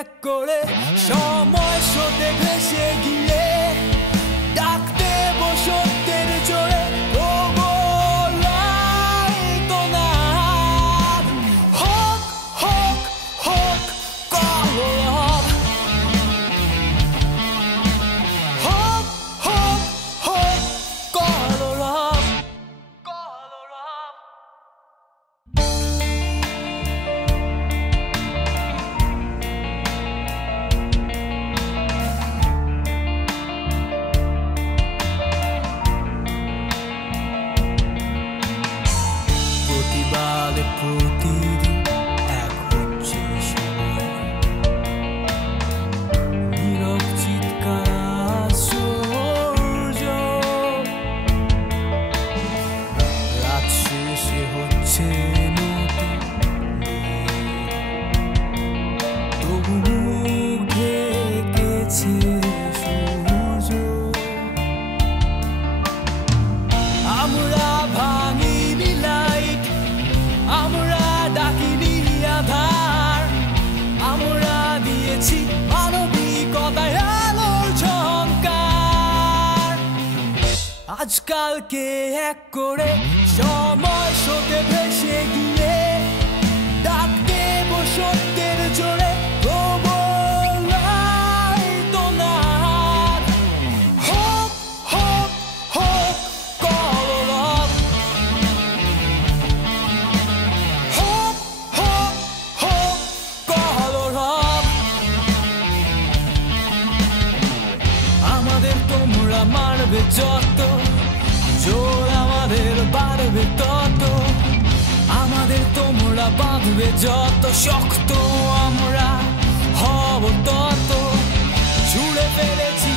এক করে সময় স্রোতে ভেসে গিয়ে ডাক দেব সত্যের জোরে হোক হোক হোক কলরব, হোক হোক হোক কলরব, কলরব। প্রতিবাদে প্রতিদিন এক হচ্ছে সময়, নীরব চিৎকার আশ্চর্য, রাত শেষে হচ্ছে নতুন তবু মুখ ঢেকেছে সূর্য। আমরা ভাঙিনি লাইট, আমরা ডাকিনি আধার, আমরা দিয়েছি মানবিকতায় আলোর ঝংকার। আজকালকে এক করে সময় স্রোতে ভেসে গিয়ে ডাক দেব সত্যের জোরে হোক হোক হোক কলরব, হোক হোক হোক কলরব। আমাদের তোমরা মারবে যত, জোর আমাদের বাড়বে তত, আমাদের তোমরা বাঁধবে যত, শক্ত আমরা হব তত। ছুঁড়ে ফেলেছি